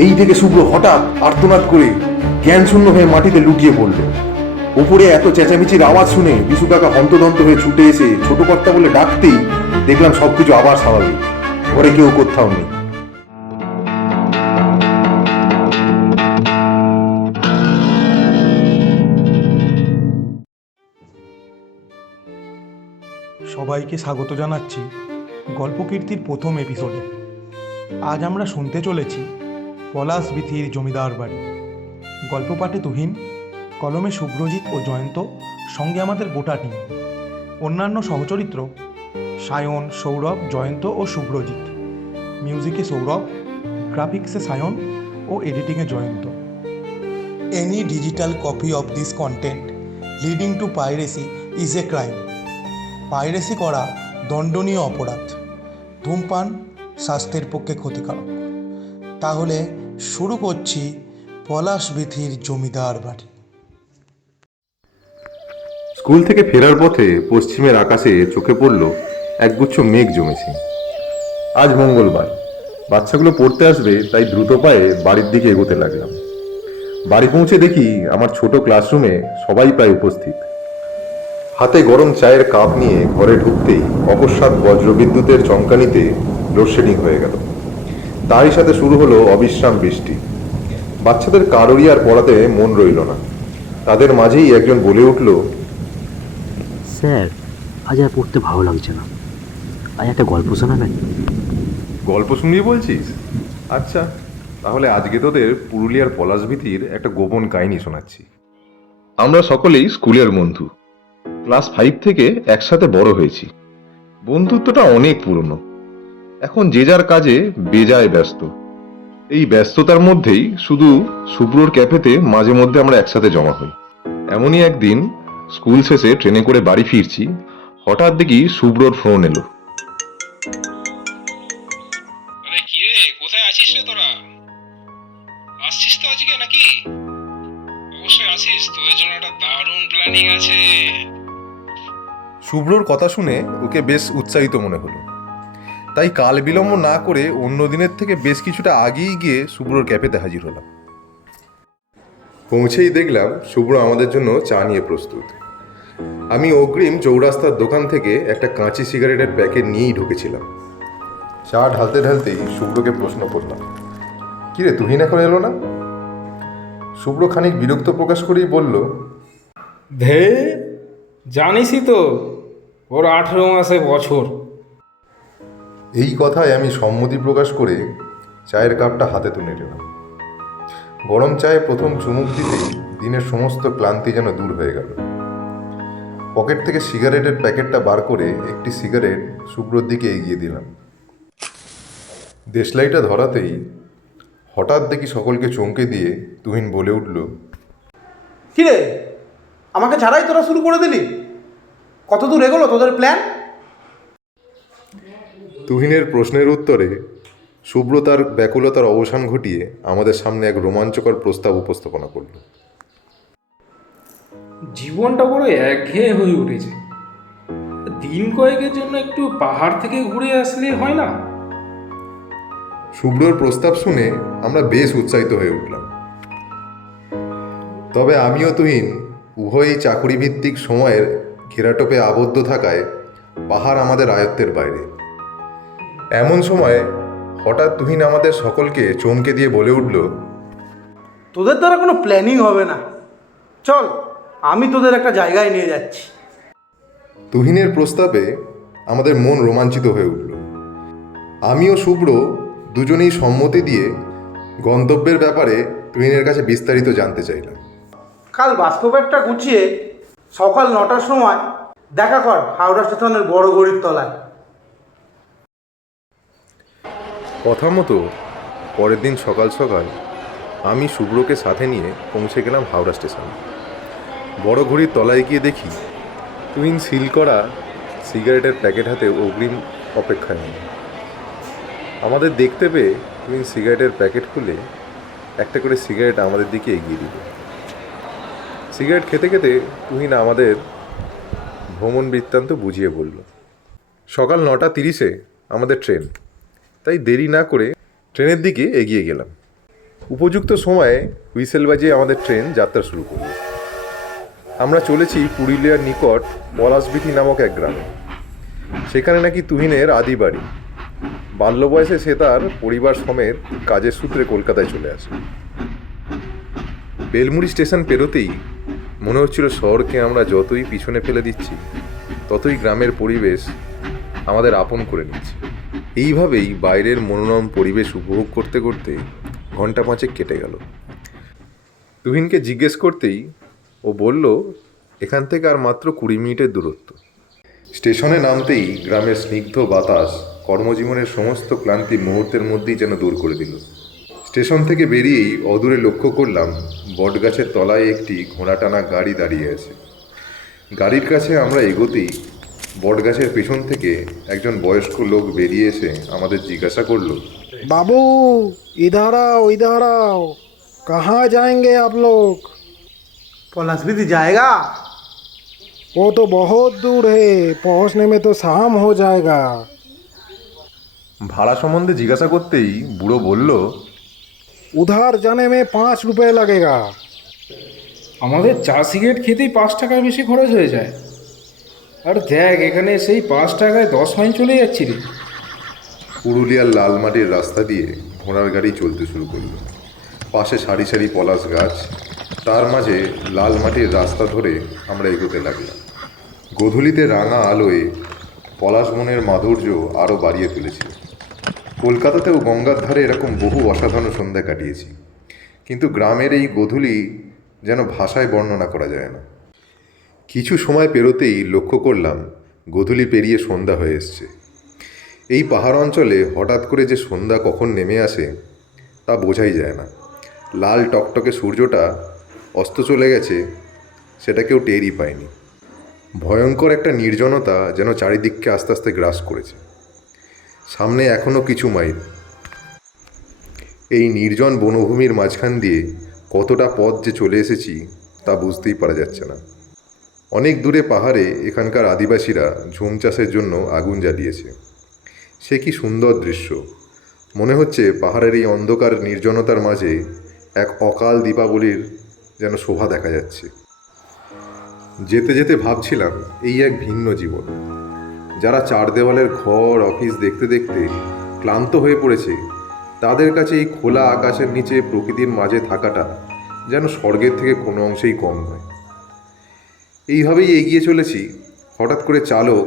এই থেকে শুভ্র হঠাৎ আর্তনাদ করে জ্ঞান শূন্য হয়ে মাটিতে লুটিয়ে পড়ল। ওপরে এত চেঁচামেচির আওয়াজ শুনে বিশু কাকা হন্তদন্ত হয়ে ছুটে এসে ছোট কর্তা বলে ডাকতেই দেখলাম সবকিছু আবার স্বাভাবিক, ঘরে কেউ কোথাও নেই। সবাইকে স্বাগত জানাচ্ছি গল্পকীর্তির প্রথম এপিসোডে। আজ আমরা শুনতে চলেছি পলাশ বিথির জমিদার বাড়ি। গল্প পাঠে তুহিন, কলমে শুভ্রজিৎ ও জয়ন্ত, সঙ্গে আমাদের গোটা টিম। অন্যান্য সহচরিত্র সায়ন, সৌরভ, জয়ন্ত ও শুভ্রজিৎ। মিউজিকে সৌরভ, গ্রাফিক্সে সায়ন ও এডিটিংয়ে Jayanta. Any digital copy of this content leading to piracy is a crime. Piracy করা দণ্ডনীয় অপরাধ। ধূমপান স্বাস্থ্যের পক্ষে ক্ষতিকারক। তাহলে শুরু করছি পলাশ বিথির জমিদার বাড়ি। স্কুল থেকে ফেরার পথে পশ্চিমের আকাশে চোখে পড়ল একগুচ্ছ মেঘ জমেছে। আজ মঙ্গলবার, বাচ্চাগুলো পড়তে আসবে, তাই দ্রুত পায়ে বাড়ির দিকে এগোতে লাগলাম। বাড়ি পৌঁছে দেখি আমার ছোট ক্লাসরুমে সবাই প্রায় উপস্থিত। হাতে গরম চায়ের কাপ নিয়ে ঘরে ঢুকতেই অকস্মাৎ বজ্রবিদ্যুতের চমকানিতে লোডশেডিং হয়ে গেল। তারই সাথে শুরু হলো অবিশ্রাম বৃষ্টি। বাচ্চাদের কারোরই আর পড়াতে মন রইল না। তাদের মাঝেই একজন বলে উঠল, স্যার, আজ আর পড়তে ভালো লাগছে না, আজ একটা গল্প শোনাবেন? গল্প শুনবি বলছিস? আচ্ছা, তাহলে আজকে তোদের পুরুলিয়ার পলাশভীতির একটা গোপন কাহিনী শোনাচ্ছি। আমরা সকলেই স্কুলের বন্ধু। ক্লাস 5 থেকে একসাথে বড় হয়েছি। বন্ধুত্বটা অনেক পুরনো। এখন যে যার কাজে বেজায় ব্যস্ত। এই ব্যস্ততার মধ্যেই শুধু শুভ্রর ক্যাফেতে মাঝে মধ্যে আমরা একসাথে জমা হই। এমনই একদিন স্কুল শেষে ট্রেনে করে বাড়ি ফিরছি, হঠাৎ দেখি শুভ্রর ফোন এলো। আরে কি রে, কোথায় আছিস রে তোরা? আসছিস তো আজকে নাকি? অবশ্যই আসিস, তোদের জন্য একটা দারুণ প্ল্যানিং আছে। শুভ্রর কথা শুনে ওকে বেশ উৎসাহিত মনে হলো, তাই কাল বিলম্ব না করে অন্য দিনের থেকে বেশ কিছুটা আগেই গিয়ে শুভ্রর ক্যাফেতে হাজির হলাম। পৌঁছেই দেখলাম শুভ্র আমাদের জন্য চা নিয়ে প্রস্তুত। আমি অগ্রিম চৌরাস্তার দোকান থেকে একটা কাঁচি সিগারেটের প্যাকেট নিয়েই ঢুকেছিলাম। চা ঢালতে ঢালতেই শুভ্রকে প্রশ্ন করলাম, কিরে তুহিন এখন এলো না? শুভ্র খানিক বিরক্ত প্রকাশ করেই বলল, ধে, জানিসই তো ওর 18 মাসে বছর। এই কথায় আমি সম্মতি প্রকাশ করে চায়ের কাপটা হাতে তুলে নিলাম। গরম চায়ে প্রথম চুমুক দিতেই দিনের সমস্ত ক্লান্তি যেন দূর হয়ে গেল। পকেট থেকে সিগারেটের প্যাকেটটা বার করে একটি সিগারেট শুভ্রর দিকে এগিয়ে দিলাম। দেশলাইটা ধরাতেই হঠাৎ দেখি সকলকে চমকে দিয়ে তুহিন বলে উঠল, কিরে, আমাকে ছাড়াই তোরা শুরু করে দিলি? কত দূর এগোলো তোদের প্ল্যান? তুহিনের প্রশ্নের উত্তরে শুভ্র তার ব্যাকুলতার অবসান ঘটিয়ে আমাদের সামনে এক রোমাঞ্চকর প্রস্তাব উপস্থাপনা করল। জীবনটা বড় একঘেয়ে হয়ে উঠেছে। দিন কয়েকের জন্য একটু পাহাড় থেকে ঘুরে আসলে হয় না? শুভ্রর প্রস্তাব শুনে আমরা বেশ উৎসাহিত হয়ে উঠলাম। তবে আমিও তুহিন উভয়ই চাকুরি ভিত্তিক সময়ের ঘেরাটোপে আবদ্ধ থাকায় পাহাড় আমাদের আয়ত্তের বাইরে। এমন সময় হঠাৎ তুহিন আমাদের সকলকে চমকে দিয়ে বলে উঠল, তোদের দ্বারা কোনো প্ল্যানিং হবে না, চল আমি তোদের একটা জায়গায় নিয়ে যাচ্ছি। তুহিনের প্রস্তাবে আমাদের মন রোমাঞ্চিত হয়ে উঠল। আমি ও শুভ্র দুজনেই সম্মতি দিয়ে গন্তব্যের ব্যাপারে তুহিনের কাছে বিস্তারিত জানতে চাইলাম। কাল বাস্তবেরটা গুছিয়ে সকাল 9টার সময় দেখা কর হাওড়া স্টেশনের বড় গড়ির তলায়। কথা মতো পরের দিন সকাল সকাল আমি শুভ্রকে সাথে নিয়ে পৌঁছে গেলাম হাওড়া স্টেশনে। বড় ঘড়ির তলায় গিয়ে দেখি তুহিন সিল করা সিগারেটের প্যাকেট হাতে অগ্রিম অপেক্ষায় নেই। আমাদের দেখতে পেয়ে তুহিন সিগারেটের প্যাকেট খুলে একটা করে সিগারেট আমাদের দিকে এগিয়ে দিল। সিগারেট খেতে খেতে তুহিন আমাদের ভ্রমণ বৃত্তান্ত বুঝিয়ে বলল। সকাল 9:30 আমাদের ট্রেন, তাই দেরি না করে ট্রেনের দিকে এগিয়ে গেলাম। উপযুক্ত সময়ে হুইসেল বাজিয়ে আমাদের ট্রেন যাত্রা শুরু করল। আমরা চলেছি পুরুলিয়ার নিকট পলাশবিথি নামক এক গ্রামে। সেখানে নাকি তুহিনের আদি বাড়ি। বাল্য বয়সে সে তার পরিবার সমেত কাজের সূত্রে কলকাতায় চলে আসে। বেলমুড়ি স্টেশন পেরোতেই মনে হচ্ছিল শহরকে আমরা যতই পিছনে ফেলে দিচ্ছি ততই গ্রামের পরিবেশ আমাদের আপন করে নিচ্ছে। এইভাবেই বাইরের মনোরম পরিবেশ উপভোগ করতে করতে ঘন্টা 5 কেটে গেল। তুহিনকে জিজ্ঞেস করতেই ও বলল এখান থেকে আর মাত্র 20 মিনিটের দূরত্ব। স্টেশনে নামতেই গ্রামের স্নিগ্ধ বাতাস কর্মজীবনের সমস্ত ক্লান্তি মুহূর্তের মধ্যেই যেন দূর করে দিল। স্টেশন থেকে বেরিয়েই অদূরে লক্ষ্য করলাম বটগাছের তলায় একটি ঘোড়া টানা গাড়ি দাঁড়িয়ে আছে। গাড়ির কাছে আমরা এগোতেই বটগাছের পেছন থেকে একজন বয়স্ক লোক বেরিয়ে এসে আমাদের জিজ্ঞাসা করলো, बाबू इधर आओ कहाँ जाएंगे आप लोग? পলাশবিথি জায়গা? वो तो बहुत दूर है, पहुँचने में तो शाम हो जाएगा। ভাড়া সম্বন্ধে জিজ্ঞাসা করতেই বুড়ো বলল, उधर जाने में 5 रुपए लगेगा। আমাদের চা সিগারেট খেতেই 5 টাকা বেশি খরচ হয়ে যায়। আর দেখ এখানে সেই 5 টাকায় 10 মাইল চলে যাচ্ছি রে। পুরুলিয়ার লাল মাটির রাস্তা দিয়ে ঘোড়ার গাড়ি চলতে শুরু করলো। পাশে সারি সারি পলাশ গাছ, তার মাঝে লাল মাটির রাস্তা ধরে আমরা এগোতে লাগলাম। গোধূলিতে রাঙা আলোয় পলাশ বনের মাধুর্য আরও বাড়িয়ে তুলেছিল। কলকাতাতেও গঙ্গার ধারে এরকম বহু অসাধারণ সন্ধ্যা কাটিয়েছি, কিন্তু গ্রামের এই গোধূলি যেন ভাষায় বর্ণনা করা যায় না। কিছু সময় পেরোতেই লক্ষ্য করলাম গোধূলি পেরিয়ে সন্ধ্যা হয়ে এসছে। এই পাহাড় অঞ্চলে হঠাৎ করে যে সন্ধ্যা কখন নেমে আসে তা বোঝাই যায় না। লাল টকটকে সূর্যটা অস্ত চলে গেছে সেটা কেউ টেরই পায়নি। ভয়ঙ্কর একটা নির্জনতা যেন চারিদিককে আস্তে আস্তে গ্রাস করেছে। সামনে এখনও কিছু মাইল। এই নির্জন বনভূমির মাঝখান দিয়ে কতটা পথ যে চলে এসেছি তা বুঝতেই পারা যাচ্ছে না। অনেক দূরে পাহাড়ে এখানকার আদিবাসীরা ঝুম চাষের জন্য আগুন জ্বালিয়েছে। সে কি সুন্দর দৃশ্য! মনে হচ্ছে পাহাড়ের এই অন্ধকার নির্জনতার মাঝে এক অকাল দীপাবলির যেন শোভা দেখা যাচ্ছে। যেতে যেতে ভাবছিলাম এই এক ভিন্ন জীবন। যারা 4 দেওয়ালের ঘর অফিস দেখতে দেখতে ক্লান্ত হয়ে পড়েছে, তাদের কাছে এই খোলা আকাশের নিচে প্রকৃতির মাঝে থাকাটা যেন স্বর্গের থেকে কোনো অংশেই কম নয়। এইভাবেই এগিয়ে চলেছি, হঠাৎ করে চালক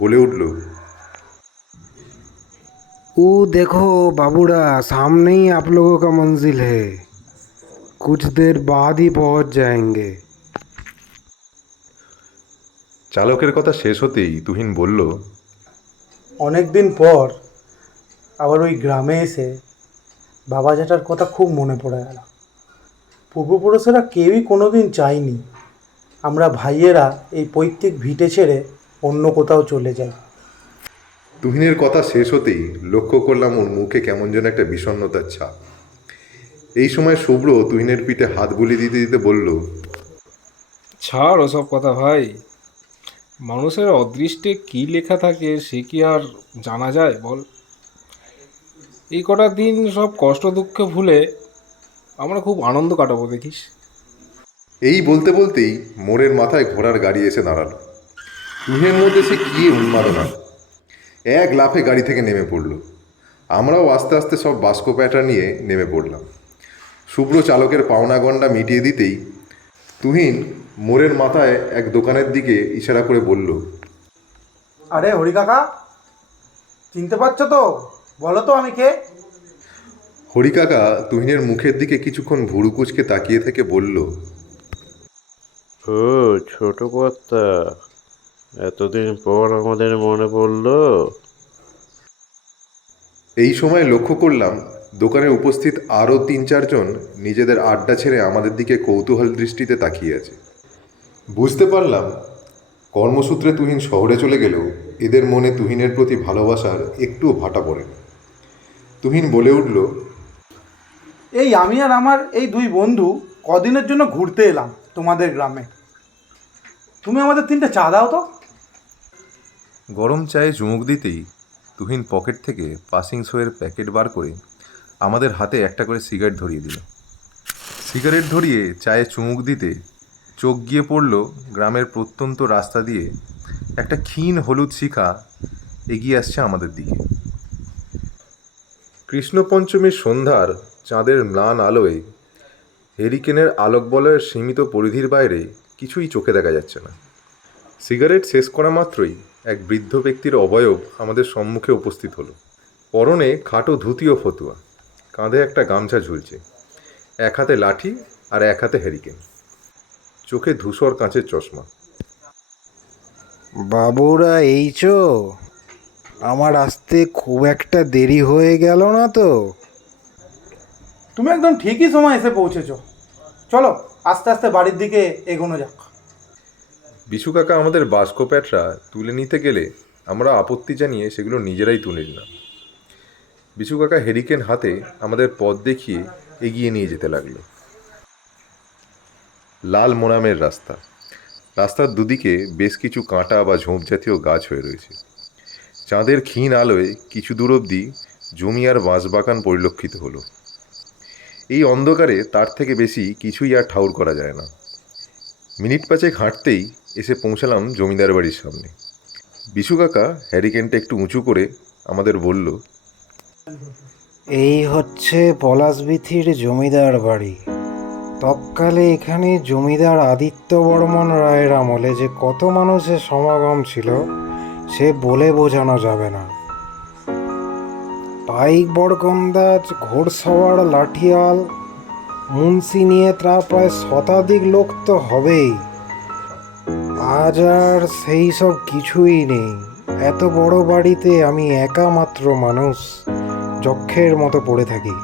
বলে উঠল, वो देखो बाबूड़ा, सामने ही आप लोगों का मंजिल है, कुछ देर बाद ही पहुंच जाएंगे। চালকের কথা শেষ হতেই তুহিন বলল, অনেক দিন পর আবার ওই গ্রামে এসে বাবা জ্যাঠার কথা খুব মনে পড়ে গেল। পূর্বপুরুষেরা কেউই কোনোদিন চায়নি আমরা ভাইয়েরা এই পৈতৃক ভিটে ছেড়ে অন্য কোথাও চলে যাই। তুহিনের কথা শেষ হতেই লক্ষ্য করলাম ওর মুখে কেমন যেন একটা বিষণ্ণতার ছাপ। এই সময় শুভ্র তুহিনের পিঠে হাত বুলিয়ে দিতে দিতে বলল, ছাড় ওসব কথা ভাই। মানুষের অদৃষ্টে কি লেখা থাকে সে কি আর জানা যায় বল? এই কটা দিন সব কষ্ট দুঃখ ভুলে আমরা খুব আনন্দ কাটাবো দেখিস। এই বলতে বলতেই মোড়ের মাথায় ঘোড়ার গাড়ি এসে দাঁড়ালো। তুহিনের মধ্যে সে কি উন্মাদনা! এক লাফে গাড়ি থেকে নেমে পড়ল। আমরাও আস্তে আস্তে সব বাস্কো প্যাঁটা নিয়ে নেমে পড়লাম। শুভ্র চালকের পাওনা গণ্ডা মিটিয়ে দিতেই তুহিন মোড়ের মাথায় এক দোকানের দিকে ইশারা করে বলল, আরে হরি কাকা, চিনতে পারছো তো? বলো তো আমি কে? হরিকাকা তুহিনের মুখের দিকে কিছুক্ষণ ভুরু কুঁচকে তাকিয়ে থেকে বলল, ও ছোট কর্তা, এতদিন পর আমাদের মনে পড়লো। এই সময় লক্ষ্য করলাম দোকানে উপস্থিত আরও 3-4 জন নিজেদের আড্ডা ছেড়ে আমাদের দিকে কৌতূহল দৃষ্টিতে তাকিয়ে আছে। বুঝতে পারলাম কর্মসূত্রে তুহিন শহরে চলে গেলেও এদের মনে তুহিনের প্রতি ভালোবাসার একটুও ভাটা পড়ে না। তুহিন বলে উঠল, এই আমি আর আমার এই 2 বন্ধু কদিনের জন্য ঘুরতে এলাম তোমাদের গ্রামে। তুমি আমাদের 3টে চা দাও তো। গরম চায়ে চুমুক দিতেই তুহিন পকেট থেকে পাসিং শোয়ের প্যাকেট বার করে আমাদের হাতে একটা করে সিগারেট ধরিয়ে দিল। সিগারেট ধরিয়ে চায়ে চুমুক দিতে চোখ গিয়ে পড়ল গ্রামের প্রত্যন্ত রাস্তা দিয়ে একটা ক্ষীণ হলুদ শিখা এগিয়ে আসছে আমাদের দিকে। কৃষ্ণপঞ্চমীর সন্ধ্যার চাঁদের ম্লান আলোয় হেরিকেনের আলোক বলয়ের সীমিত পরিধির বাইরে কিছুই চোখে দেখা যাচ্ছে না। সিগারেট শেষ করা মাত্রই এক বৃদ্ধ ব্যক্তির অবয়ব আমাদের সম্মুখে উপস্থিত হলো। পরনে খাটো ধুতি ও ফতুয়া, কাঁধে একটা গামছা ঝুলছে, এক হাতে লাঠি আর এক হাতে হেরিকেন, চোখে ধূসর কাঁচের চশমা। বাবুরা এইছো? আমার আসতে খুব একটা দেরি হয়ে গেল না তো? তুমি একদম ঠিকই সময় এসে পৌঁছেছো। চলো আস্তে আস্তে বাড়ির দিকে এগোনো যাক। বিশু কাকা আমাদের বাস্ক প্যাটরা তুলে নিতে গেলে আমরা আপত্তি জানিয়ে সেগুলো নিজেরাই তুলে নিলাম। বিশু কাকা হেরিকেন হাতে আমাদের পথ দেখিয়ে এগিয়ে নিয়ে যেতে লাগলো। লাল মোরামের রাস্তা, রাস্তার দুদিকে বেশ কিছু কাঁটা বা ঝোপ জাতীয় গাছ হয়ে রয়েছে। চাঁদের ক্ষীণ আলোয় কিছু দূর অবধি জমি আর বাঁশবাগান পরিলক্ষিত হলো। এই অন্ধকারে তার থেকে বেশি কিছুই আর ঠাউর করা যায় না। মিনিট পাঁচেক হাঁটতেই এসে পৌঁছালাম জমিদার বাড়ির সামনে। বিশু কাকা হ্যারিকেনটা একটু উঁচু করে আমাদের বলল, এই হচ্ছে পলাশবিথির জমিদার বাড়ি। তৎকালে এখানে জমিদার আদিত্য বর্মন রায়ের আমলে যে কত মানুষের সমাগম ছিল সে বলে বোঝানো যাবে না। পাইক বড়গন্দাজ, ঘোড়সওয়ার, লাঠিয়াল, মুন্সি নিয়ে তা প্রায় শতাধিক লোক তো হবেই। আজ আর সেই সব কিছুই নেই। এত বড় বাড়িতে আমি একা মাত্র মানুষ, যক্ষের মতো পড়ে থাকি।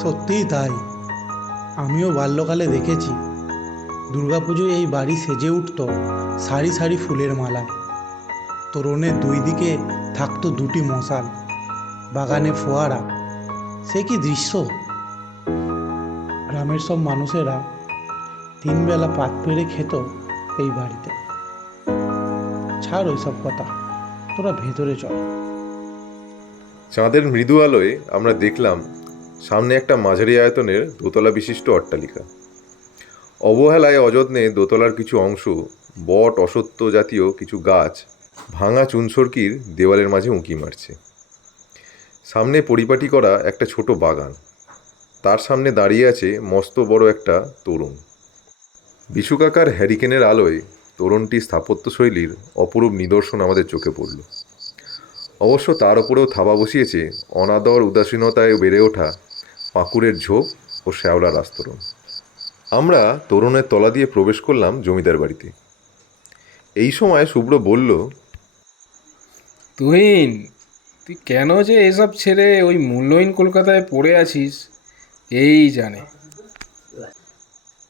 সত্যিই তাই, আমিও বাল্যকালে দেখেছি দুর্গাপুজোয় এই বাড়ি সেজে উঠত সারি সারি ফুলের মালায়। তোরণের দুই দিকে থাকতো দুটি মশাল, বাগানে ফোয়ারা। সে কি দৃশ্য! গ্রামের সব মানুষেরা তিনবেলা পাত পেরে খেত এই বাড়িতে। ছাড় ওইসব কথা, তোরা ভেতরে চল। চাঁদের মৃদু আলোয় আমরা দেখলাম সামনে একটা মাঝারি আয়তনের দোতলা বিশিষ্ট অট্টালিকা। অবহেলায় অযত্নে দোতলার কিছু অংশ বট, অসত্য জাতীয় কিছু গাছ ভাঙা চুনসরকির দেওয়ালের মাঝে উঁকি মারছে। সামনে পরিপাটি করা একটা ছোট বাগান, তার সামনে দাঁড়িয়ে আছে মস্ত বড় একটা তোরণ। বিশু কাকার হ্যারিকেনের আলোয় তোরণটির স্থাপত্যশৈলীর অপরূপ নিদর্শন আমাদের চোখে পড়ল। অবশ্য তার ওপরেও থাবা বসিয়েছে অনাদর উদাসীনতায় বেড়ে ওঠা পাকুড়ের ঝোপ ও শ্যাওলার আস্তরণ। আমরা তোরণের তলা দিয়ে প্রবেশ করলাম জমিদার বাড়িতে। এই সময় শুভ্র বলল, তুহিন, তুই কেন যে এসব ছেড়ে ওই মূল্যহীন কলকাতায় পড়ে আছিস এই জানে।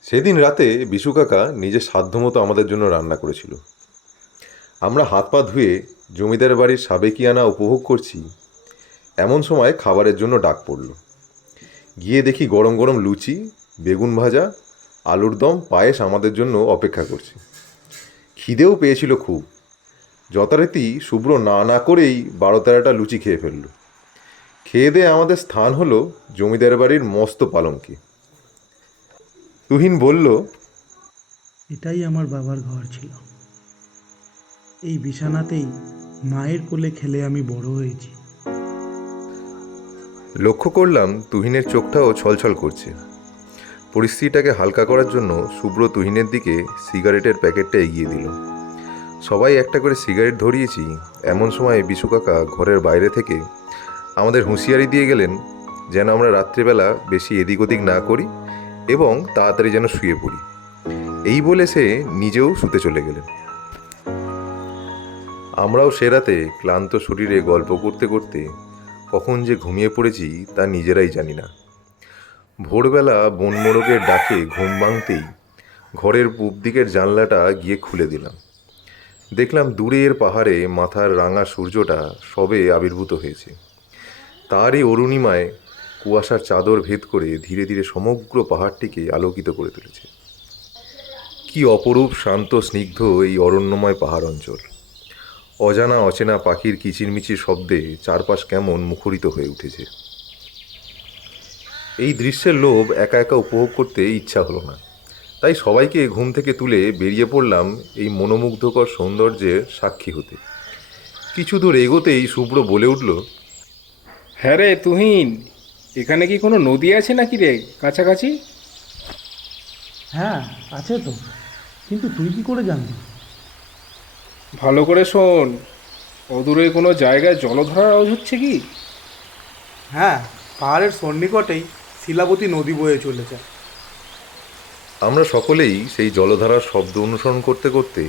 সেদিন রাতে বিশু কাকা নিজের সাধ্যমতো আমাদের জন্য রান্না করেছিল। আমরা হাত পা ধুয়ে জমিদার বাড়ির সাবেকিয়ানা উপভোগ করছি, এমন সময় খাবারের জন্য ডাক পড়ল। গিয়ে দেখি গরম গরম লুচি, বেগুন ভাজা, আলুর দম, পায়েস আমাদের জন্য অপেক্ষা করছে। খিদেও পেয়েছিল খুব। যথারীতি শুভ্র না না করেই 12-13টা লুচি খেয়ে ফেলল। খেয়ে দিয়ে আমাদের স্থান হলো জমিদার বাড়ির মস্ত পালঙ্কে। তুহিন বলল, এটাই আমার বাবার ঘর ছিল। এই বিছানাতেই মায়ের কোলে খেলে আমি বড় হয়েছি। লক্ষ্য করলাম তুহিনের চোখটাও ছলছল করছে। পরিস্থিতিটাকে হালকা করার জন্য শুভ্র তুহিনের দিকে সিগারেটের প্যাকেটটা এগিয়ে দিল। সবাই একটা করে সিগারেট ধরিয়েছি, এমন সময় বিশু কাকা ঘরের বাইরে থেকে আমাদের হুঁশিয়ারি দিয়ে গেলেন যেন আমরা রাত্রিবেলা বেশি এদিক ওদিক না করি এবং তাড়াতাড়ি যেন শুয়ে পড়ি। এই বলে সে নিজেও শুতে চলে গেলেন। আমরাও সে রাতে ক্লান্ত শরীরে গল্প করতে করতে কখন যে ঘুমিয়ে পড়েছি তা নিজেরাই জানি না। ভোরবেলা বনমোরগের ডাকে ঘুম ভাঙতেই ঘরের পূব দিকের জানলাটা গিয়ে খুলে দিলাম। দেখলাম দূরের পাহাড়ে মাথার রাঙা সূর্যটা সবে আবির্ভূত হয়েছে। তারই অরুণিমায় কুয়াশার চাদর ভেদ করে ধীরে ধীরে সমগ্র পাহাড়টিকে আলোকিত করে তুলেছে। কি অপরূপ শান্ত স্নিগ্ধ এই অরণ্যময় পাহাড় অঞ্চল! অজানা অচেনা পাখির কিচিরমিচির শব্দে চারপাশ কেমন মুখরিত হয়ে উঠেছে। এই দৃশ্যের লোভ একা একা উপভোগ করতে ইচ্ছা হলো না, তাই সবাইকে ঘুম থেকে তুলে বেরিয়ে পড়লাম এই মনোমুগ্ধকর সৌন্দর্যের সাক্ষী হতে। কিছু দূর এগোতেই শুভ্র বলে উঠল, হ্যাঁ রে তুহিন, এখানে কি কোনো নদী আছে নাকি রে কাছাকাছি? হ্যাঁ আছে তো, কিন্তু তুই কি করে জানবি? ভালো করে শোন, অদূরে কোনো জায়গায় জলধারার আওয়াজ হচ্ছে কি? হ্যাঁ, পাহাড়ের সন্নিকটেই শিলাবতী নদী বয়ে চলেছে। আমরা সকলেই সেই জলধারার শব্দ অনুসরণ করতে করতে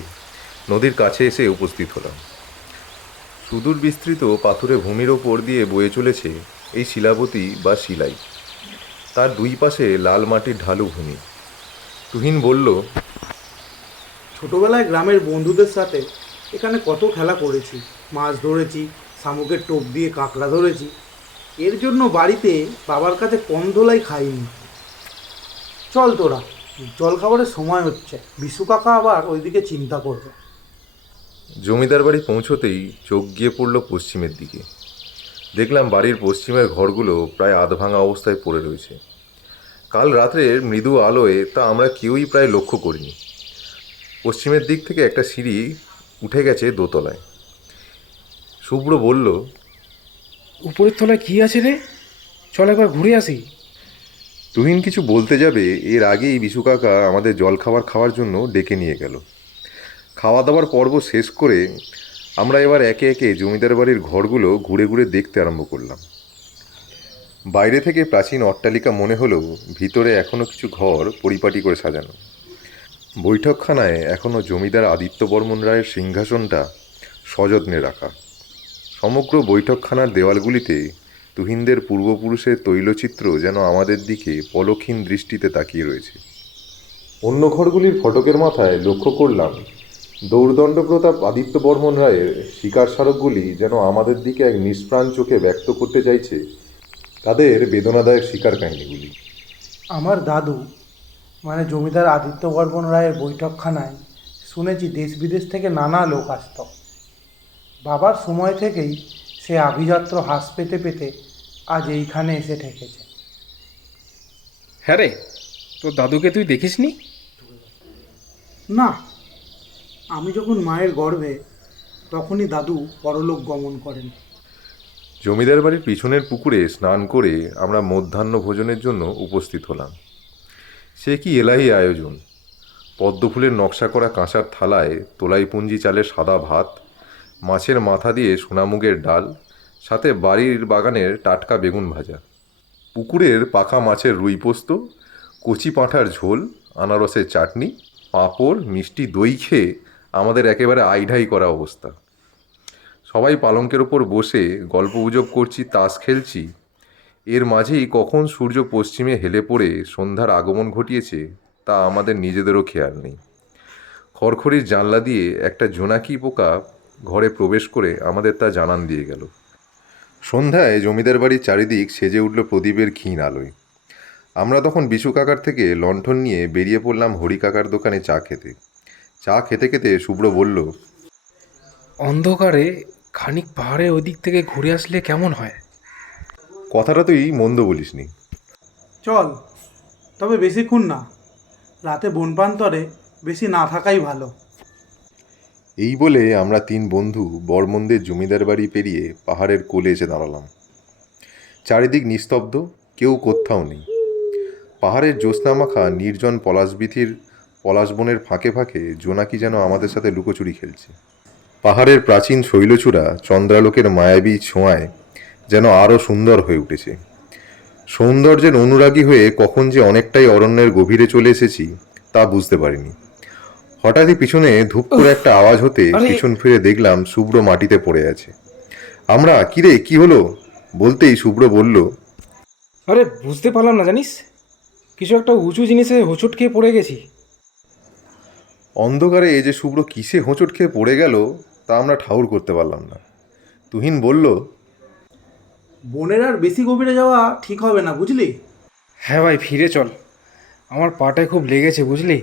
নদীর কাছে এসে উপস্থিত হলাম। সুদূর বিস্তৃত পাথুরে ভূমির ওপর দিয়ে বয়ে চলেছে এই শিলাবতী বা শিলাই। তার দুই পাশে লাল মাটির ঢালু ভূমি। তুহিন বলল, ছোটবেলায় গ্রামের বন্ধুদের সাথে এখানে কত খেলা করেছি, মাছ ধরেছি, শামুকের টোপ দিয়ে কাঁকড়া ধরেছি। এর জন্য বাড়িতে বাবার কাছে কম ধোলাই খাইনি। চল তোরা, জলখাবারের সময় হচ্ছে, বিশু কাকা আবার ওইদিকে চিন্তা করবে। জমিদার বাড়ি পৌঁছতেই চোখ গিয়ে পড়ল পশ্চিমের দিকে। দেখলাম বাড়ির পশ্চিমের ঘরগুলো প্রায় আধভাঙা অবস্থায় পড়ে রয়েছে। কাল রাত্রের মৃদু আলোয় তা আমরা কেউই প্রায় লক্ষ্য করিনি। পশ্চিমের দিক থেকে একটা সিঁড়ি উঠে গেছে দোতলায়। শুভ্র বলল, উপরের তলায় কি আছে রে? চল একবার ঘুরে আসি। তুহিন কিছু বলতে যাবে এর আগেই বিশু কাকা আমাদের জলখাবার খাওয়ার জন্য ডেকে নিয়ে গেল। খাওয়া দাওয়ার পর্ব শেষ করে আমরা এবার একে একে জমিদার বাড়ির ঘরগুলো ঘুরে ঘুরে দেখতে আরম্ভ করলাম। বাইরে থেকে প্রাচীন অট্টালিকা মনে হলেও ভিতরে এখনও কিছু ঘর পরিপাটি করে সাজানো। বৈঠকখানায় এখনও জমিদার আদিত্য বর্মন রায়ের সিংহাসনটা সযত্নে রাখা। সমগ্র বৈঠকখানার দেওয়ালগুলিতে তুহিনদের পূর্বপুরুষের তৈলচিত্র যেন আমাদের দিকে পলকহীন দৃষ্টিতে তাকিয়ে রয়েছে। অন্য ঘরগুলির ফটকের মাথায় লক্ষ্য করলাম দৌর্দণ্ড প্রতাপ আদিত্য বর্মন রায়ের শিকার স্মারকগুলি যেন আমাদের দিকে এক নিষ্প্রাণ চোখে ব্যক্ত করতে চাইছে তাদের বেদনাদায়ক শিকার কাহিনীগুলি। আমার দাদু মানে জমিদার আদিত্য বর্মন রায়ের বৈঠকখানায় শুনেছি দেশ বিদেশ থেকে নানা লোক আসত। বাবার সময় থেকেই সে আভিজাত্য হাস পেতে পেতে আজ এইখানে এসে ঠেকেছে। হ্যাঁ রে, তোর দাদুকে তুই দেখিসনি? না, আমি যখন মায়ের গর্ভে তখনই দাদু পরলোক গমন করেন। জমিদার বাড়ির পিছনের পুকুরে স্নান করে আমরা মধ্যাহ্ন ভোজনের জন্য উপস্থিত হলাম। সে কি এলাহি আয়োজন! পদ্মফুলের নকশা করা কাঁসার থালায় তোলাইপুঞ্জি চালের সাদা ভাত, মাছের মাথা দিয়ে সোনামুগের ডাল, সাথে বাড়ির বাগানের টাটকা বেগুন ভাজা, পুকুরের পাকা মাছের রুই পোস্ত, কচি পাঁঠার ঝোল, আনারসের চাটনি, পাঁপড়, মিষ্টি দই খেয়ে আমাদের একেবারে আইঢাই করা অবস্থা। সবাই পালঙ্কের ওপর বসে গল্পগুজব করছি, তাস খেলছি। এর মাঝেই কখন সূর্য পশ্চিমে হেলে পড়ে সন্ধ্যার আগমন ঘটিয়েছে তা আমাদের নিজেদেরও খেয়াল নেই। খড়খড়ির জানলা দিয়ে একটা জোনাকি পোকা ঘরে প্রবেশ করে আমাদের তা জানান দিয়ে গেল। সন্ধ্যায় জমিদার বাড়ির চারিদিক সেজে উঠল প্রদীপের ক্ষীণ আলোয়। আমরা তখন বিশু কাকার থেকে লণ্ঠন নিয়ে বেরিয়ে পড়লাম হরি কাকার দোকানে চা খেতে। চা খেতে খেতে শুভ্র বলল, অন্ধকারে খানিক পাহাড়ের ওই দিক থেকে ঘুরে আসলে কেমন হয়? কথাটা তুই মন্দ বলিসনি। চল, তবে বেশিক্ষণ না, রাতে বনপ্রান্তরে বেশি না থাকাই ভালো। এই বলে আমরা তিন বন্ধু বর্মনদের জমিদার বাড়ি পেরিয়ে পাহাড়ের কোলে এসে দাঁড়ালাম। চারিদিক নিস্তব্ধ, কেউ কোথাও নেই। পাহাড়ের জ্যোৎস্নামাখা নির্জন পলাশবীথির পলাশবনের ফাঁকে ফাঁকে জোনাকি যেন আমাদের সাথে লুকোচুরি খেলছে। পাহাড়ের প্রাচীন শৈলচূড়া চন্দ্রালোকের মায়াবী ছোঁয়ায় যেন আরও সুন্দর হয়ে উঠেছে। সৌন্দর্যের অনুরাগী হয়ে কখন যে অনেকটাই অরণ্যের গভীরে চলে এসেছি তা বুঝতে পারিনি। হঠাৎই পিছনে ধূপ করে একটা আওয়াজ হতে পিছন ফিরে দেখলাম শুভ্র মাটিতে পড়ে আছে। আমরা কিরে কি হলো বলতেই শুভ্র বলল, আরে বুঝতে পারলাম না জানিস, কিছু একটা উঁচু জিনিসে হোঁচট খেয়ে পড়ে গেছি। অন্ধকারে এই যে শুভ্র কিসে হোঁচট খেয়ে পড়ে গেল তা আমরা ঠাউর করতে পারলাম না। তুহিন বলল, বনের আর বেশি গভীরে যাওয়া ঠিক হবে না, বুঝলি? হ্যাঁ ভাই, ফিরে চল, আমার পাটায় খুব লেগেছে বুঝলি।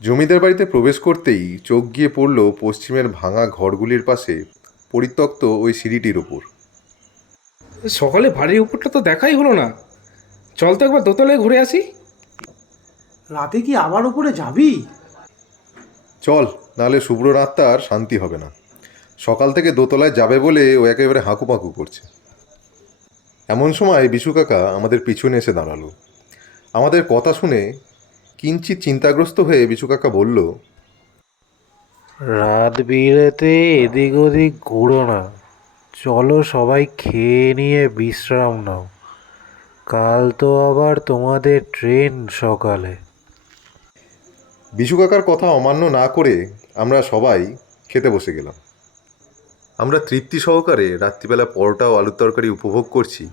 জমিদার বাড়িতে প্রবেশ করতেই চোখ গিয়ে পড়ল পশ্চিমের ভাঙা ঘরগুলির পাশে পরিত্যক্ত ওই সিঁড়িটির ওপর। সকালে বাড়ির উপরটা তো দেখাই হলো না, চল তো একবার দোতলায় ঘুরে আসি। রাতে কি আবার উপরে যাবি? চল, নাহলে শুভ্র রাতটা আর শান্তি হবে না। সকাল থেকে দোতলায় যাবে বলে ও একেবারে হাঁকুপাঁকু করছে। এমন সময় বিশু কাকা আমাদের পিছনে এসে দাঁড়ালো। আমাদের কথা শুনে কিঞ্চিত চিন্তাগ্রস্ত হয়ে বিশু কাকা বলল, রাত বিরেতে এদিক ওদিক ঘুরো না, চলো সবাই খেয়ে নিয়ে বিশ্রাম নাও, কাল তো আবার তোমাদের ট্রেন সকালে। বিশু কাকার কথা অমান্য না করে আমরা সবাই খেতে বসে গেলাম। আমরা তৃপ্তি সহকারে রাত্রিবেলা পরোটা ও আলুর তরকারি উপভোগ করছি।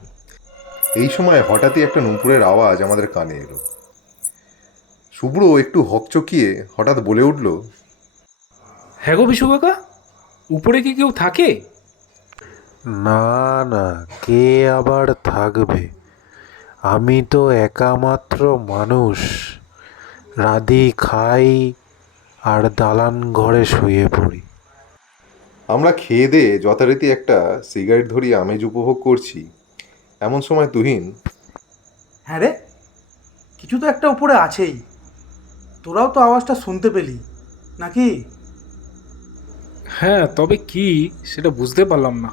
এই সময় হঠাৎই একটা নূপুরের আওয়াজ আমাদের কানে এলো। শুভ্র একটু হকচকিয়ে হঠাৎ বলে উঠল, হ্যাঁ গো বিশু কাকা, উপরে কি কেউ থাকে? না না, কে আবার থাকবে, আমি তো একা মাত্র মানুষ, রাধি খাই আর দালান ঘরে শুয়ে পড়ি। আমরা খেয়ে দিয়ে যথারীতি একটা সিগারেট ধরিয়ে আমেজ উপভোগ করছি। এমন সময় তুহিন, হ্যাঁ রে, কিছু তো একটা উপরে আছেই। তোরাও তো আওয়াজটা শুনতে পেলি নাকি? হ্যাঁ, তবে কি সেটা বুঝতে পারলাম না।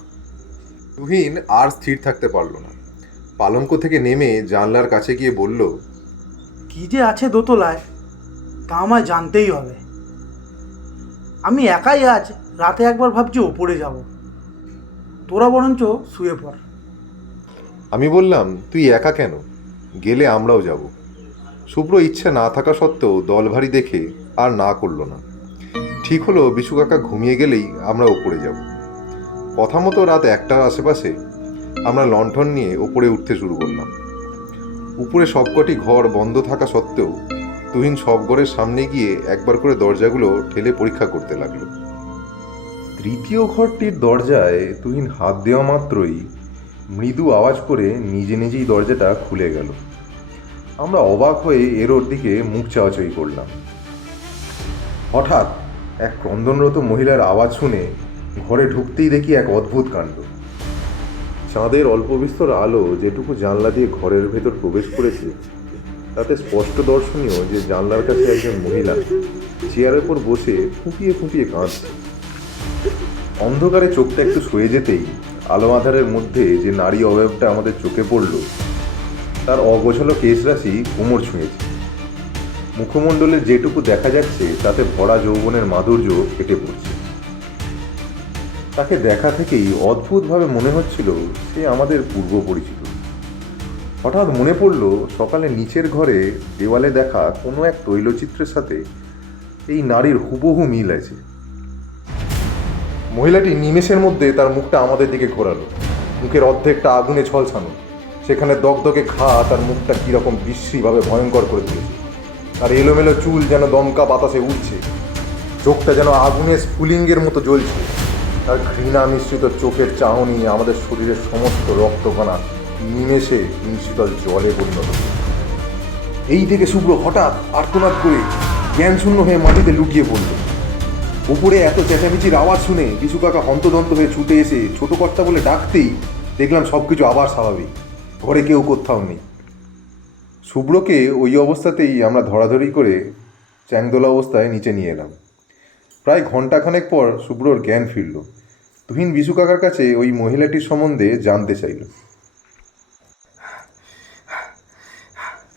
তুহিন আর স্থির থাকতে পারল না। পালঙ্ক থেকে নেমে জানলার কাছে গিয়ে বলল, কি যে আছে দোতলায় তা আমায় জানতেই হবে। আমি একাই আজ রাতে একবার ভাবছি ওপরে যাব, তোরা বরঞ্চ শুয়ে পড়। আমি বললাম, তুই একা কেন, গেলে আমরাও যাব। শুভ্র ইচ্ছা না থাকা সত্ত্বেও দল ভারী দেখে আর না করলো না। ঠিক হলো, বিশু কাকা ঘুমিয়ে গেলেই আমরা ওপরে যাব। কথা মতো রাত 1টার আশেপাশে আমরা লণ্ঠন নিয়ে ওপরে উঠতে শুরু করলাম। উপরে সবকটি ঘর বন্ধ থাকা সত্ত্বেও তুহিন সব ঘরের সামনে গিয়ে একবার করে দরজাগুলো ঠেলে পরীক্ষা করতে লাগলো। তৃতীয় ঘরটির দরজায় তুহিন হাত দেওয়া মাত্রই মৃদু আওয়াজ করে নিজে নিজেই দরজাটা খুলে গেল। আমরা অবাক হয়ে এর ওর দিকে মুখ চাওয়াচাই করলাম। হঠাৎ এক ক্রন্দনরত মহিলার আওয়াজ শুনে ঘরে ঢুকতেই দেখি এক অদ্ভুত কাণ্ড। চাঁদের অল্প বিস্তর আলো যেটুকু জানলা দিয়ে ঘরের ভেতর প্রবেশ করেছে তাতে স্পষ্ট দর্শনীয় যে জানলার কাছে একজন মহিলা চেয়ারের উপর বসে ফুঁপিয়ে ফুঁপিয়ে কাঁদছে। অন্ধকারে চোখটা একটু সয়ে যেতেই আলো আধারের মধ্যে যে নারী অবয়বটা আমাদের চোখে পড়ল তার অগোছালো কেশরাশি কোমর ছুঁয়েছে। মুখমণ্ডলের যেটুকু দেখা যাচ্ছে তাতে ভরা যৌবনের মাধুর্য ফেটে পড়ছে। তাকে দেখা থেকেই অদ্ভুতভাবে মনে হচ্ছিল সে আমাদের পূর্ব পরিচিত। হঠাৎ মনে পড়ল সকালে নিচের ঘরে দেওয়ালে দেখা কোনো এক তৈলচিত্রের সাথে এই নারীর হুবহু মিল আছে। মহিলাটি নিমেষের মধ্যে তার মুখটা আমাদের দিকে ঘোরালো। মুখের অর্ধেকটা আগুনে ঝলসানো, সেখানে দগদগে ঘা তার মুখটা কীরকম বিশ্রীভাবে ভয়ঙ্কর করে দিয়েছে। তার এলোমেলো চুল যেন দমকা বাতাসে উঠছে, চোখটা যেন আগুনের স্ফুলিঙ্গের মতো জ্বলছে। তার ঘৃণা মিশ্রিত চোখের চাহনি আমাদের শরীরের সমস্ত রক্তকণা নিমেষে হিমশীতল জলে পরিণত হয়েছে। এই থেকে শুভ্র হঠাৎ আর্তনাদ করে জ্ঞানশূন্য হয়ে মাটিতে লুটিয়ে পড়ল। উপরে এত চেঁচামেচির আওয়াজ শুনে বিশু কাকা হন্তদন্ত হয়ে ছুটে এসে ছোট কর্তা বলে ডাকতেই দেখলাম সব কিছু আবার স্বাভাবিক, ঘরে কেউ কোথাও নেই। শুভ্রকে ওই অবস্থাতেই আমরা ধরাধরি করে চ্যাংদোলা অবস্থায় নিচে নিয়ে এলাম। প্রায় ঘন্টাখানেক পর শুভ্রর জ্ঞান ফিরল। তুহিন বিশু কাকার কাছে ওই মহিলাটির সম্বন্ধে জানতে চাইল।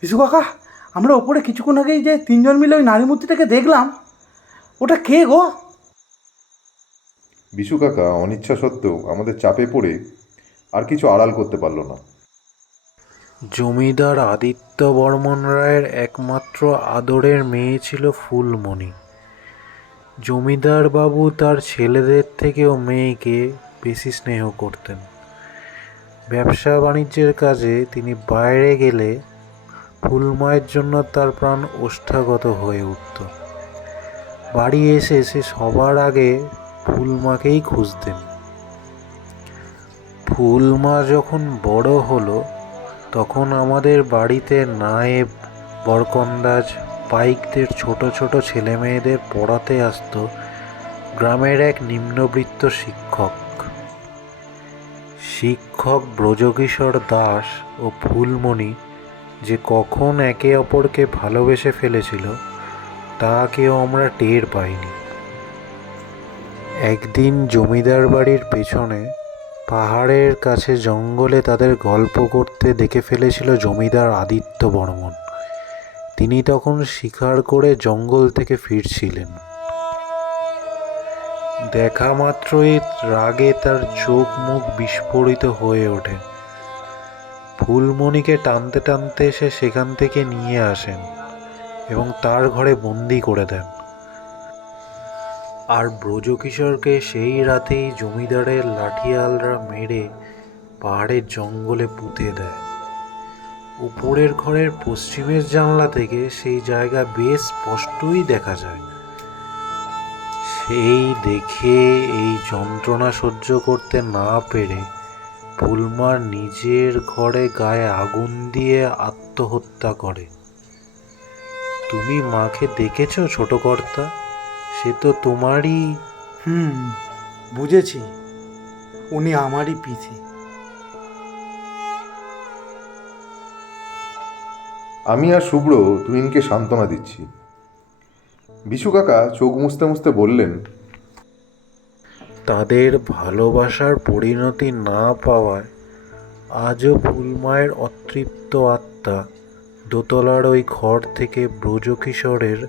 বিশু কাকা, আমরা ওপরে কিছুক্ষণ আগেই যে তিনজন মিলে ওই নারী মূর্তিটাকে দেখলাম, ওটা কে গো? বিশু কাকা অনিচ্ছা সত্ত্বেও আমাদের চাপে পড়ে আর কিছু আড়াল করতে পারল না। জমিদার আদিত্য বর্মন রায়ের একমাত্র আদরের মেয়ে ছিল ফুলমণি। জমিদার বাবু তার ছেলেদের থেকেও মেয়েকে বেশি স্নেহ করতেন। ব্যবসা বাণিজ্যের কাজে তিনি বাইরে গেলে ফুলমায়ের জন্য তার প্রাণ ওষ্ঠাগত হয়ে উঠত। বাড়ি এসে সে সবার আগে ফুলমাকেই খুঁজতেন। ফুলমা যখন বড় হলো তখন আমাদের বাড়িতে নায়েব, বরকন্দাজ, পাইকদের ছোট ছোট ছেলে মেয়েদের পড়াতে আসতো গ্রামের এক নিম্নবিত্ত শিক্ষক। শিক্ষক ব্রজকিশোর দাস ও ফুলমণি যে কখন একে অপরকে ভালোবেসে ফেলেছিল তা কেউ আমরা টের পাইনি। একদিন জমিদার বাড়ির পেছনে পাহাড়ের কাছে জঙ্গলে তাদের গল্প করতে দেখে ফেলেছিল জমিদার আদিত্য বর্মন। তিনি তখন শিকার করে জঙ্গল থেকে ফিরছিলেন। দেখা মাত্রই রাগে তার চোখ মুখ বিস্ফোরিত হয়ে ওঠে। ফুলমণিকে টানতে টানতে এসে সেখান থেকে নিয়ে আসেন এবং তার ঘরে বন্দি করে দেন। আর ব্রজকিশোরকে সেই রাতেই জমিদারের লাঠিয়ালরা মেরে পাহাড়ের জঙ্গলে পুঁতে দেয়। উপরের ঘরের পশ্চিমের জানলা থেকে সেই জায়গা বেশ স্পষ্টই দেখা যায়। সেই দেখে এই যন্ত্রণা সহ্য করতে না পেরে ফুলমা নিজের ঘরে গায়ে আগুন দিয়ে আত্মহত্যা করে। তুমি মাকে দেখেছো ছোট কর্তা? সে তো তোমারই। বুঝেছি, উনি আমারই পিসি। আমি আর শুভ্র তুহিনকে সান্ত্বনা দিচ্ছি। বিশু কাকা চোখ মুছতে মুছতে বললেন, তাদের ভালোবাসার পরিণতি না পাওয়ায় আজও ফুলমায়ের অতৃপ্ত আত্মা দোতলার ওই ঘর থেকে ব্রজকিশোরের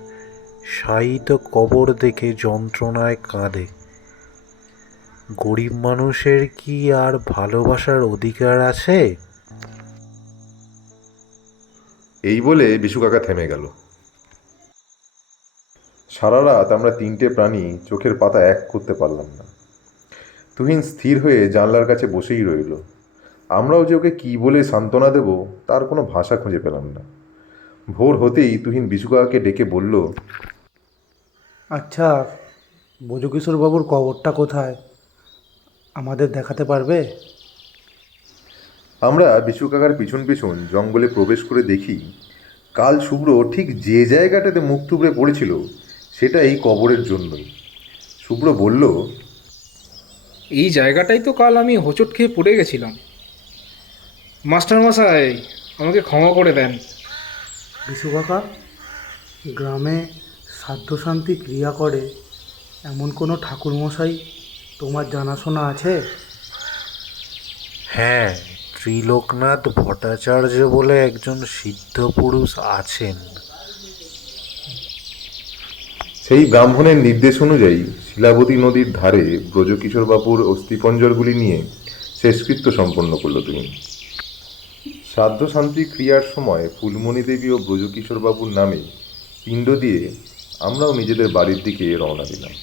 শায়িত কবর দেখে যন্ত্রণায় কাঁদে। গরিব মানুষের কি আর ভালোবাসার অধিকার আছে? এই বলে বিশু কাকা থেমে গেল। সারা রাত আমরা তিনটে প্রাণী চোখের পাতা এক করতে পারলাম না। তুহিন স্থির হয়ে জানলার কাছে বসেই রইল। আমরাও যে ওকে কী বলে সান্ত্বনা দেব তার কোনো ভাষা খুঁজে পেলাম না। ভোর হতেই তুহিন বিশু কাকাকে ডেকে বলল, আচ্ছা, ব্রজকিশোর বাবুর কবরটা কোথায়? আমাদের দেখাতে পারবে? আমরা বিশু কাকার পিছন পিছন জঙ্গলে প্রবেশ করে দেখি কাল শুভ্র ঠিক যে জায়গাটাতে মুখ থুবড়ে পড়েছিল সেটা এই কবরের জন্যই। শুভ্র বলল, এই জায়গাটাই তো কাল আমি হোঁচট খেয়ে পড়ে গেছিলাম। মাস্টারমশাই, আমাকে ক্ষমা করে দেন। বিশু কাকা, গ্রামে সাধ্যশান্তি ক্রিয়া করে এমন কোনো ঠাকুরমশাই তোমার জানাশোনা আছে? হ্যাঁ, ত্রিলোকনাথ ভট্টাচার্য বলে একজন সিদ্ধ পুরুষ আছেন। সেই ব্রাহ্মণের নির্দেশ অনুযায়ী শিলাবতী নদীর ধারে ব্রজকিশোর বাবুর অস্থিপঞ্জরগুলি নিয়ে শেষকৃত্য সম্পন্ন করল তুমি। শ্রাদ্ধ শান্তি ক্রিয়ার সময় ফুলমণি দেবী ও ব্রজকিশোর বাবুর নামে পিণ্ড দিয়ে আমরাও নিজেদের বাড়ির দিকে রওনা দিলাম।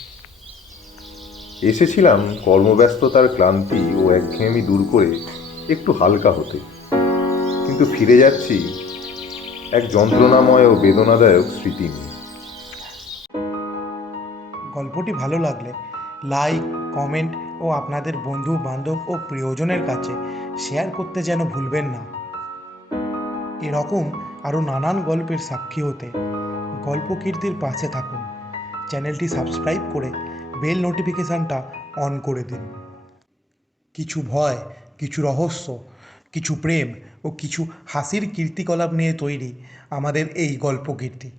এসেছিলাম কর্মব্যস্ততার ক্লান্তি ও একঘেয়েমি দূর করে একটু হালকা হতে, কিন্তু ফিরে যাচ্ছি এক যন্ত্রণাময় ও বেদনাদায়ক স্মৃতি নিয়ে। গল্পটি ভালো লাগলে লাইক, কমেন্ট ও আপনাদের বন্ধু বান্ধব ও প্রিয়জনের কাছে শেয়ার করতে যেন ভুলবেন না। এরকম আরও নানান গল্পের সাক্ষী হতে গল্পকীর্তির পাশে থাকুন। চ্যানেলটি সাবস্ক্রাইব করে বেল নোটিফিকেশানটা অন করে দিন। কিছু ভয়, কিছু রহস্য, কিছু প্রেম ও কিছু হাসির কীর্তিকলাপ নিয়ে তৈরি আমাদের এই গল্পকীর্তি।